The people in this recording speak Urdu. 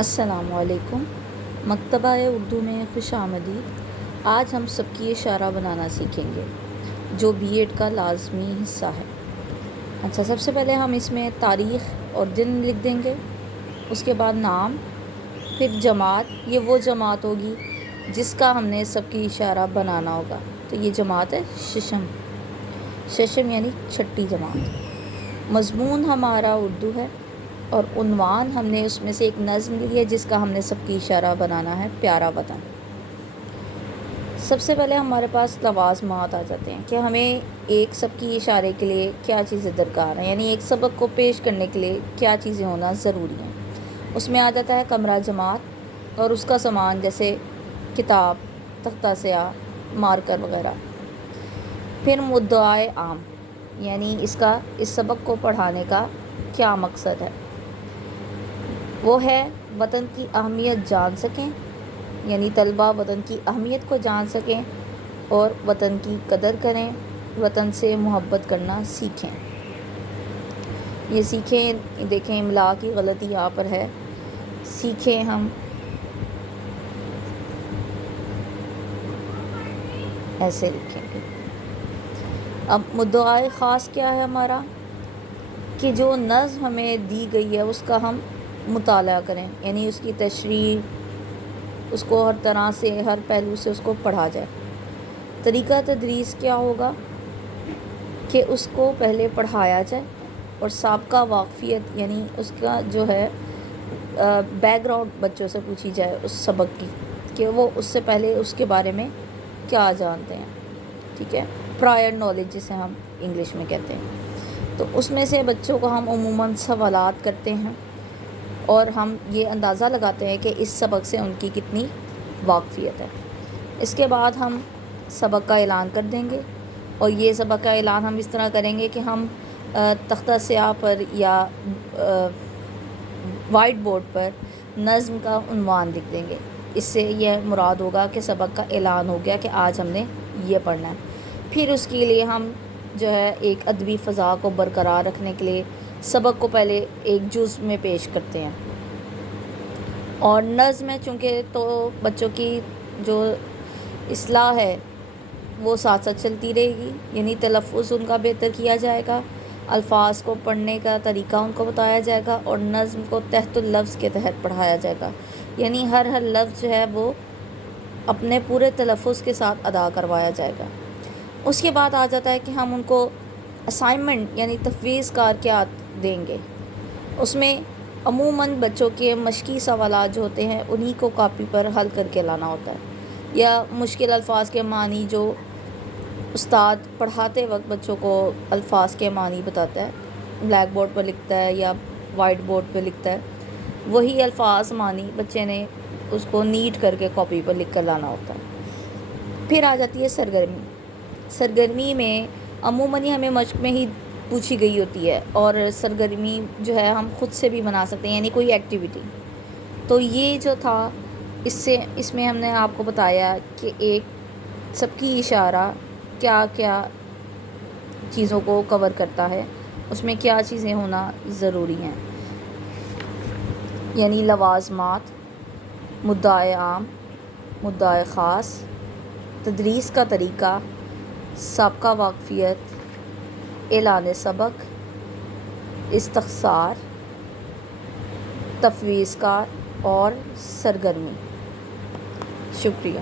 السلام علیکم۔ مکتبہ اردو میں خوش آمدید۔ آج ہم سبکی اشارہ بنانا سیکھیں گے جو بی ایڈ کا لازمی حصہ ہے۔ اچھا، سب سے پہلے ہم اس میں تاریخ اور دن لکھ دیں گے، اس کے بعد نام، پھر جماعت۔ یہ وہ جماعت ہوگی جس کا ہم نے سبکی اشارہ بنانا ہوگا۔ تو یہ جماعت ہے ششم۔ ششم یعنی چھٹی جماعت۔ مضمون ہمارا اردو ہے اور عنوان ہم نے اس میں سے ایک نظم لی ہے جس کا ہم نے سب کی اشارہ بنانا ہے، پیارا وطن۔ سب سے پہلے ہمارے پاس لوازمات آ جاتے ہیں کہ ہمیں ایک سب کی اشارے کے لیے کیا چیزیں درکار ہیں، یعنی ایک سبق کو پیش کرنے کے لیے کیا چیزیں ہونا ضروری ہیں۔ اس میں آ جاتا ہے کمرہ جماعت اور اس کا سامان، جیسے کتاب، تختہ سیاہ، مارکر وغیرہ۔ پھر مدعائے عام، یعنی اس سبق کو پڑھانے کا کیا مقصد ہے۔ وہ ہے وطن کی اہمیت جان سکیں، یعنی طلبہ وطن کی اہمیت کو جان سکیں اور وطن کی قدر کریں، وطن سے محبت کرنا سیکھیں۔ یہ سیکھیں، دیکھیں املا کی غلطی یہاں پر ہے، سیکھیں ہم ایسے لکھیں گے۔ اب مدعائے خاص کیا ہے ہمارا، کہ جو نظم ہمیں دی گئی ہے اس کا ہم مطالعہ کریں، یعنی اس کی تشریح، اس کو ہر طرح سے، ہر پہلو سے اس کو پڑھا جائے۔ طریقہ تدریس کیا ہوگا کہ اس کو پہلے پڑھایا جائے اور سابقہ واقفیت، یعنی اس کا جو ہے بیک گراؤنڈ بچوں سے پوچھی جائے اس سبق کی، کہ وہ اس سے پہلے اس کے بارے میں کیا جانتے ہیں، ٹھیک ہے، پرائر نالج جسے ہم انگلش میں کہتے ہیں۔ تو اس میں سے بچوں کو ہم عموماً سوالات کرتے ہیں اور ہم یہ اندازہ لگاتے ہیں کہ اس سبق سے ان کی کتنی واقفیت ہے۔ اس کے بعد ہم سبق کا اعلان کر دیں گے، اور یہ سبق کا اعلان ہم اس طرح کریں گے کہ ہم تختہ سیاہ پر یا وائٹ بورڈ پر نظم کا عنوان لکھ دیں گے۔ اس سے یہ مراد ہوگا کہ سبق کا اعلان ہو گیا کہ آج ہم نے یہ پڑھنا ہے۔ پھر اس کے لیے ہم جو ہے ایک ادبی فضا کو برقرار رکھنے کے لیے سبق کو پہلے ایک جزء میں پیش کرتے ہیں، اور نظم ہے چونکہ تو بچوں کی جو اصلاح ہے وہ ساتھ ساتھ چلتی رہے گی، یعنی تلفظ ان کا بہتر کیا جائے گا، الفاظ کو پڑھنے کا طریقہ ان کو بتایا جائے گا، اور نظم کو تحت اللفظ کے تحت پڑھایا جائے گا، یعنی ہر لفظ جو ہے وہ اپنے پورے تلفظ کے ساتھ ادا کروایا جائے گا۔ اس کے بعد آ جاتا ہے کہ ہم ان کو اسائنمنٹ یعنی تفویض کار دیں گے۔ اس میں عموماً بچوں کے مشقی سوالات جو ہوتے ہیں انہی کو کاپی پر حل کر کے لانا ہوتا ہے، یا مشکل الفاظ کے معنی جو استاد پڑھاتے وقت بچوں کو الفاظ کے معنی بتاتا ہے، بلیک بورڈ پر لکھتا ہے یا وائٹ بورڈ پہ لکھتا ہے، وہی الفاظ معنی بچے نے اس کو نیٹ کر کے کاپی پر لکھ کر لانا ہوتا ہے۔ پھر آ جاتی ہے سرگرمی۔ سرگرمی میں عموماً ہمیں مشق میں ہی پوچھی گئی ہوتی ہے، اور سرگرمی جو ہے ہم خود سے بھی بنا سکتے ہیں، یعنی کوئی ایکٹیویٹی۔ تو یہ جو تھا اس میں ہم نے آپ کو بتایا کہ ایک سب کی اشارہ کیا کیا چیزوں کو کور کرتا ہے، اس میں کیا چیزیں ہونا ضروری ہیں، یعنی لوازمات، مدعائے عام، مدعائے خاص، تدریس کا طریقہ، سابقہ واقفیت، اعلان سبق، استفسار، تفویض کار اور سرگرمی۔ شکریہ۔